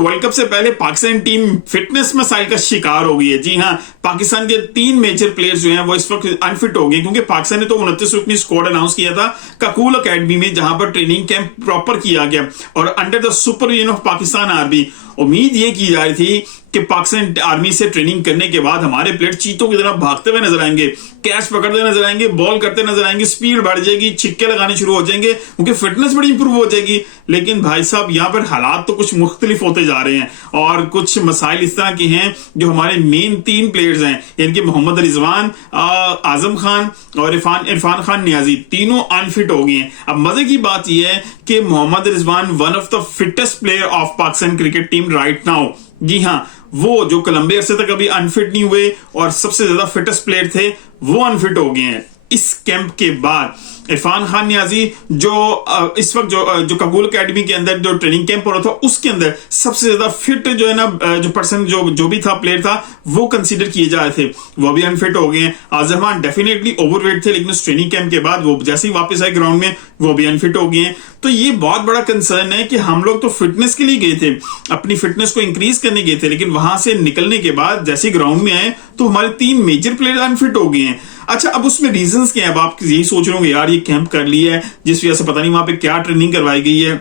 World cup से पहले Pakistan team fitness मसाइल का शिकार हो गई है। जी हाँ, पाकिस्तान के 3 मेजर प्लेयर्स जो हैं वो इस वक्त अनफिट हो गए, क्योंकि पाकिस्तान ने तो 29 रुकनी स्क्वाड अनाउंस किया था काकूल अकेडमी में, जहां पर ट्रेनिंग कैंप प्रॉपर किया गया और under the supervision of Pakistan army. उम्मीद ये की जा रही थी कि पाकिस्तान आर्मी से ट्रेनिंग करने के बाद हमारे प्लेयर चीतों की तरह भागते हुए नजर आएंगे, कैच पकड़ते नजर आएंगे, बॉल करते नजर आएंगे, स्पीड बढ़ जाएगी, छिक्के लगाने शुरू हो जाएंगे, क्योंकि फिटनेस बड़ी इंप्रूव हो जाएगी। लेकिन भाई साहब, यहाँ पर हालात तो कुछ मुख्तलिफ होते जा रहे हैं और कुछ मसाइल इस तरह के हैं जो हमारे मेन 3 प्लेयर्स हैं, यानी मोहम्मद रिजवान, आजम खान और इरफान खान नियाजी, तीनों अनफिट हो गए हैं। अब मजे की बात यह है कि Mohammad Rizwan one of the fittest player of Pakistan cricket team right now. जी हाँ, वो जो लंबे अरसे तक अभी अनफिट नहीं हुए और सबसे ज्यादा फिटेस्ट प्लेयर थे, वो अनफिट हो गए हैं इस कैंप के बाद। इरफान खान नियाजी जो इस वक्त जो काबुल अकेडमी के अंदर जो ट्रेनिंग कैंप हो रहा था उसके अंदर सबसे ज्यादा फिट जो है ना जो पर्सन जो भी था, प्लेयर था, वो कंसीडर किए जा रहे थे, वो भी अनफिट हो गए हैं। आजम खान डेफिनेटली ओवरवेट थे, लेकिन उस ट्रेनिंग कैंप के बाद वो जैसे ही वापस आए ग्राउंड में वो भी अनफिट हो गए हैं। तो ये बहुत बड़ा कंसर्न है कि हम लोग तो फिटनेस के लिए गए थे, अपनी फिटनेस को इंक्रीज करने गए थे, लेकिन वहां से निकलने के बाद जैसे ग्राउंड में आए तो हमारे 3 मेजर प्लेयर अनफिट हो गए हैं। अच्छा, अब उसमें रीजंस क्या है? अब आप यही सोच रहे होंगे, यार ये कैंप कर लिया है, जिस वजह से पता नहीं वहां पे क्या ट्रेनिंग करवाई गई है,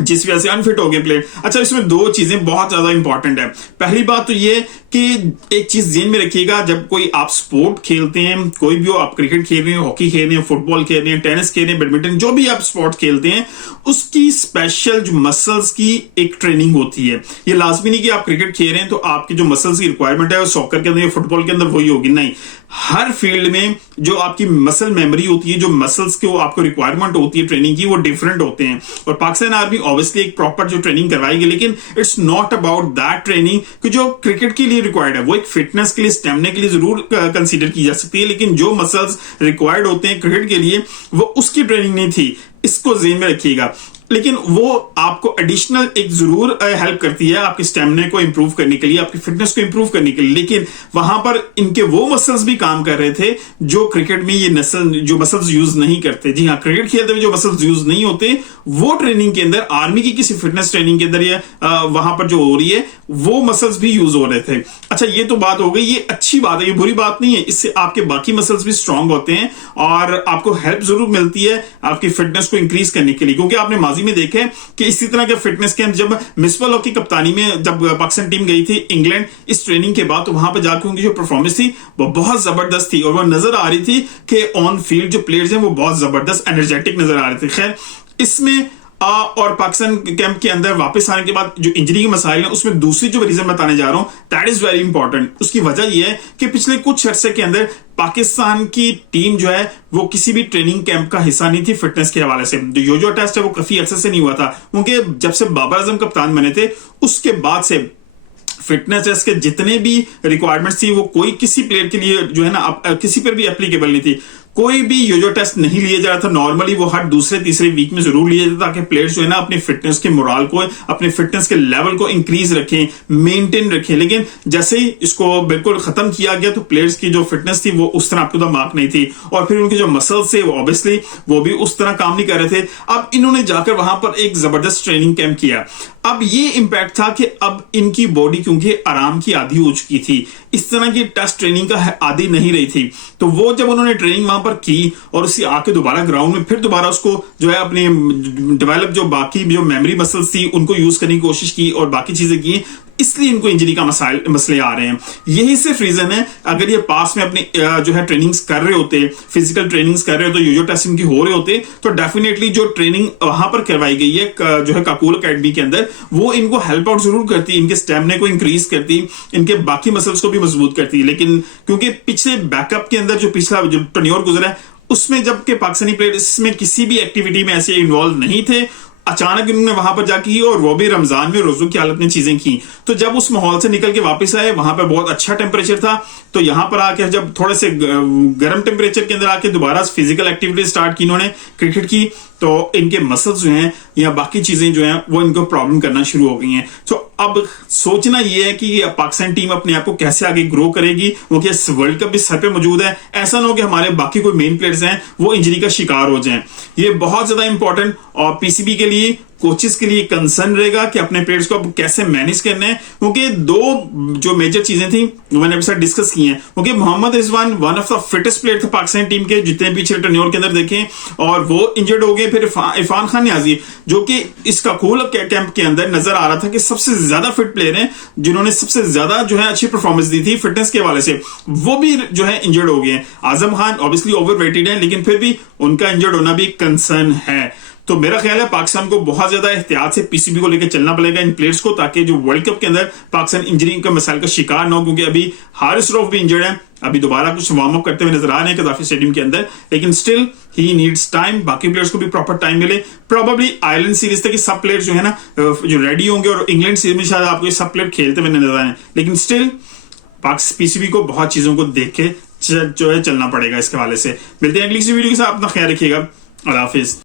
जिस वजह से अनफिट हो गए प्लेयर। अच्छा, इसमें 2 चीजें बहुत ज्यादा इंपॉर्टेंट है। पहली बात तो ये कि एक चीज ध्यान में रखिएगा, जब कोई आप स्पोर्ट खेलते हैं, कोई भी हो, आप क्रिकेट खेल रहे हैं, हॉकी खेल रहे हैं, फुटबॉल खेल रहे हैं, टेनिस खेल रहे हैं, बैडमिंटन, जो भी आप स्पोर्ट खेलते हैं, उसकी स्पेशल जो मसल्स की एक ट्रेनिंग होती है। ये लाजमी नहीं कि आप क्रिकेट खेल रहे हैं तो आपकी जो मसल्स की रिक्वायरमेंट है वो सॉकर के अंदर या फुटबॉल के अंदर वही होगी, नहीं। हर फील्ड में जो आपकी मसल मेमोरी होती है, जो मसल्स की आपको रिक्वायरमेंट होती है ट्रेनिंग की, वो डिफरेंट होते हैं। और पाकिस्तान आर्मी ऑब्वियसली एक प्रॉपर जो ट्रेनिंग करवाएगी, लेकिन it's not about that training कि जो क्रिकेट के लिए रिक्वायर्ड है। वो एक फिटनेस के लिए, स्टेमिना के लिए जरूर कंसीडर की जा सकती है, लेकिन जो मसल्स रिक्वायर्ड होते हैं क्रिकेट के लिए, वो उसकी ट्रेनिंग नहीं थी। इसको ज़हन में रखिएगा। लेकिन वो आपको एडिशनल एक जरूर हेल्प करती है आपके स्टेमिना को इंप्रूव करने के लिए, आपकी फिटनेस को इंप्रूव करने के लिए। लेकिन वहां पर इनके वो मसल्स भी काम कर रहे थे जो क्रिकेट में ये जो मसल्स यूज नहीं करते। जी हाँ, क्रिकेट खेलते हुए जो मसल्स यूज नहीं होते, वो ट्रेनिंग के अंदर, आर्मी की किसी फिटनेस ट्रेनिंग के अंदर या वहां पर जो हो रही है, वो मसल्स भी यूज हो रहे थे। अच्छा, ये तो बात हो गई, ये अच्छी बात है, ये बुरी बात नहीं है। इससे आपके बाकी मसल्स भी स्ट्रांग होते हैं और आपको हेल्प जरूर मिलती है आपकी फिटनेस को इंक्रीज करने के लिए। क्योंकि आपने में देखे कि इसी तरह के फिटनेस कैंप जब मिसबाह हक की कप्तानी में जब पाकिस्तान टीम गई थी इंग्लैंड इस ट्रेनिंग के बाद, तो वहां पर जाकर उनकी जो परफॉर्मेंस थी वो बहुत जबरदस्त थी और वो नजर आ रही थी कि ऑन फील्ड जो प्लेयर्स हैं वो बहुत जबरदस्त एनर्जेटिक नजर आ रहे थे। खैर, इसमें और पाकिस्तान कैंप के अंदर वापस आने के बाद जो इंजरी के मसाइल हैं, उसमें दूसरी जो रीजन बताने जा रहा हूं, दैट इज वेरी इंपॉर्टेंट। उसकी वजह यह है कि पिछले कुछ अरसे के अंदर पाकिस्तान की टीम जो है वो किसी भी ट्रेनिंग कैंप का हिस्सा नहीं थी फिटनेस के हवाले से। जो योजो टेस्ट है वो काफी अरसे से नहीं हुआ था, क्योंकि जब से बाबर आजम कप्तान बने थे उसके बाद से फिटनेस टेस्ट के जितने भी रिक्वायरमेंट्स थी वो कोई किसी प्लेयर के लिए जो है ना किसी पर भी एप्लीकेबल नहीं थी। कोई भी योजो टेस्ट नहीं लिया जा रहा था। नॉर्मली वो हर दूसरे तीसरे वीक में जरूर लिया जाता ताकि प्लेयर्स जो है ना अपनी फिटनेस के मोराल को, अपने फिटनेस के लेवल को इंक्रीज रखें, मेंटेन रखें। लेकिन जैसे ही इसको बिल्कुल खत्म किया गया तो प्लेयर्स की जो फिटनेस थी वो उस तरह आपको मार्क नहीं थी और फिर उनके जो मसल्स थे वो ऑब्वियसली वो भी उस तरह काम नहीं कर रहे थे। अब इन्होंने जाकर वहां पर एक जबरदस्त ट्रेनिंग कैंप किया। अब ये इंपैक्ट था कि अब इनकी बॉडी क्योंकि आराम की आदी हो चुकी थी, इस तरह की टेस्ट ट्रेनिंग का आदी नहीं रही थी, तो वो जब उन्होंने ट्रेनिंग वहां पर की और उसी आके दोबारा ग्राउंड में फिर दोबारा उसको जो है अपने डेवलप जो बाकी जो मेमोरी मसल्स थी उनको यूज करने की कोशिश की और बाकी चीजें की, इसलिए इनको इंजरी का मसले आ रहे हैं। यही सिर्फ रीजन है। अगर ये पास में अपनी जो है ट्रेनिंग्स कर रहे होते, फिजिकल ट्रेनिंग्स कर रहे होते, योजो टेस्टिंग की हो रहे होते, तो डेफिनेटली जो ट्रेनिंग वहां पर करवाई गई है जो है काकूल अकेडमी के अंदर, वो इनको हेल्प आउट जरूर करती, इनके स्टेमिना को इंक्रीज करती, इनके बाकी मसल्स को भी मजबूत करती। लेकिन क्योंकि पिछले बैकअप के अंदर जो पिछला जो टर्न्योर गुजरा है उसमें जबकि पाकिस्तानी प्लेयर इसमें किसी भी एक्टिविटी में ऐसे इन्वॉल्व नहीं थे, अचानक इन्होंने वहां पर जाके की और वो भी रमजान में रोजों की हालत में चीजें की। तो जब उस माहौल से निकल के वापस आए, वहां पर बहुत अच्छा टेम्परेचर था, तो यहां पर आके जब थोड़े से गर्म टेम्परेचर के अंदर आके दोबारा फिजिकल एक्टिविटी स्टार्ट की इन्होंने क्रिकेट की, तो इनके मसल्स जो हैं या बाकी चीजें जो हैं वो इनको प्रॉब्लम करना शुरू हो गई हैं। तो अब सोचना यह है कि पाकिस्तान टीम अपने आप को कैसे आगे ग्रो करेगी, वो क्या वर्ल्ड कप भी सर पे मौजूद है, ऐसा ना हो कि हमारे बाकी कोई मेन प्लेयर्स हैं वो इंजरी का शिकार हो जाएं। ये बहुत ज्यादा इंपॉर्टेंट और पीसीबी के लिए कोचेस के लिए कंसर्न रहेगा कि अपने प्लेयर्स को अब कैसे मैनेज करना है, क्योंकि दो जो मेजर चीजें थी मैंने अभी साथ डिस्कस की हैं, क्योंकि Mohammad Rizwan one of the fittest player थे पाकिस्तान टीम के जितने पिछले टर्न्योर के अंदर देखें, और वो इंजर्ड हो गए। फिर इरफान खान नियाजी जो कि इस काकूल कैंप के अंदर नजर आ रहा था कि सबसे ज्यादा फिट प्लेयर हैं, जिन्होंने सबसे ज्यादा जो है अच्छी परफॉर्मेंस दी थी फिटनेस के हवाले से, वो भी जो है इंजर्ड हो गए हैं। आजम खान ऑब्वियसली ओवरवेटेड है, लेकिन फिर भी उनका इंजर्ड होना भी कंसर्न है। तो मेरा ख्याल है पाकिस्तान को बहुत ज्यादा एहतियात से पीसीबी को लेकर चलना पड़ेगा इन प्लेयर्स को, ताकि जो वर्ल्ड कप के अंदर पाकिस्तान इंजरी का मसाइल का शिकार ना हो, क्योंकि अभी हारिस रऊफ भी इंजर्ड है, अभी दोबारा कुछ वार्म अप करते हुए नजर आ रहे हैं कदाफी स्टेडियम के अंदर, लेकिन स्टिल ही नीड्स टाइम, बाकी प्लेयर्स को भी प्रॉपर टाइम मिले। प्रोबेबली आयरलैंड सीरीज तक सब प्लेयर्स जो है ना जो रेडी होंगे, और इंग्लैंड सीरीज में शायद आपको ये सब प्लेयर खेलते हुए नजर आए, लेकिन स्टिल पीसीबी को बहुत चीजों को देख के जो है चलना पड़ेगा इसके हवाले से। मिलते हैं अगली वीडियो के साथ, अपना ख्याल रखिएगा, अल्लाह हाफिज।